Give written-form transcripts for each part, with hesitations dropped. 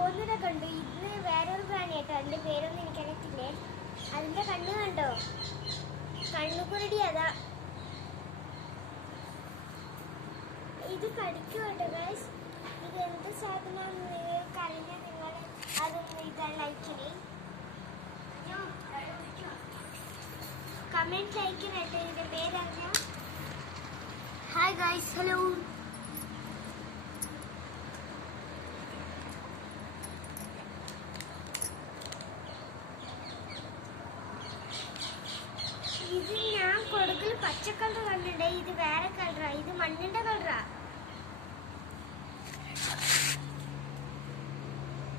ഓന്നിനെ കണ്ടു. ഇത് വേറൊരു പ്രാണിയാട്ടോ, അതിന്റെ പേരൊന്നും എനിക്കറിയത്തില്ലേ. അതിന്റെ കണ്ണ് കണ്ടോ, കണ്ണുകുരുടി. അതാ ഇത് കടിക്കും കേട്ടോ ഗൈസ്. ഇത് എന്ത് സാധനം കഴിഞ്ഞ നിങ്ങൾ അതൊന്ന് ഇതാണ് ലൈക്കിന് കമന്റ് ലൈക്കിനായിട്ട് ഇതിന്റെ പേരറിഞ്ഞ. Hi guys, hello. ഇത് ഞാൻ കൊടുക്കൽ പച്ച കളർ കണ്ടിട്ടേ, ഇത് വേറെ കളറാ, ഇത് മണ്ണിന്റെ കളറാ.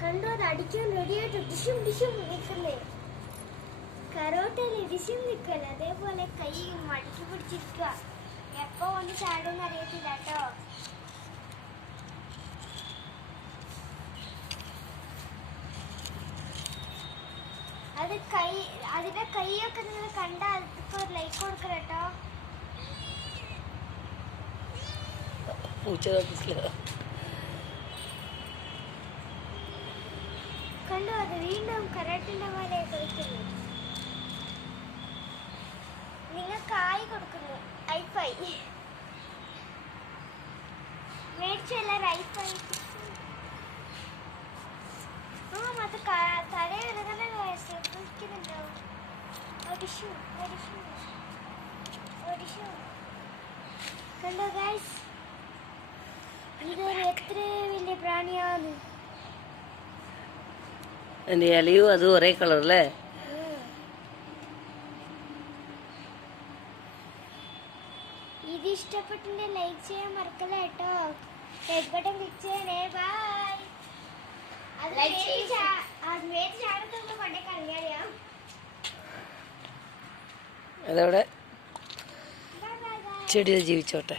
കണ്ടു, അത് അടിക്കാൻ റെഡിയായിട്ട് ഡിഷും ഡിഷും നിൽക്കുന്നേ. കരോട്ടയിൽ ഡിഷും നിൽക്കല്ല, അതേപോലെ കൈ മടക്കി പിടിച്ചിരിക്കുക. എപ്പോ ഒന്ന് ചാടുമെന്ന് അറിയത്തില്ല കേട്ടോ. അത് അതിന്റെ കൈയൊക്കെ നിങ്ങൾ കണ്ട അതിപ്പോ ലൈക്ക് കൊടുക്കണം കേട്ടോ. കണ്ടു, അത് വീണ്ടും കരാട്ടിന്റെ പോലെ കളിക്കുന്നു. നിങ്ങൾ കായ് കൊടുക്കുന്നു. ഐഫൈ മേടിച്ചെല്ലാരും ഐഫൈ. അത് തലയിറങ്ങുന്നുണ്ടാവും. കണ്ടോ ഗൈസ്, ഇതൊരു എത്ര വലിയ പ്രാണിയാണ്. അതിന്റെ ഇലയും അത് ഒരേ കളർ അല്ലേ? ഇത് ഇഷ്ടപ്പെട്ടിന്റെ ലൈക്ക് ചെയ്യാൻ മറക്കല്ല കേട്ടോ. ലൈക്ക് ബട്ടൺ ക്ലിക്ക് ചെയ്യണേ. ബൈ. അതവിടെ ചെടി ജീവിച്ചോട്ടെ.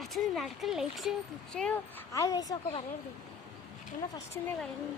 അച്ഛൻ നടക്കൽ ലൈക്ക് ചെയ്യോ ക്ലിക്ക് ചെയ്യോ ആ വയസ്സൊക്കെ പറയരുത്. എന്നാൽ ഫസ്റ്റ് പറയുന്നു.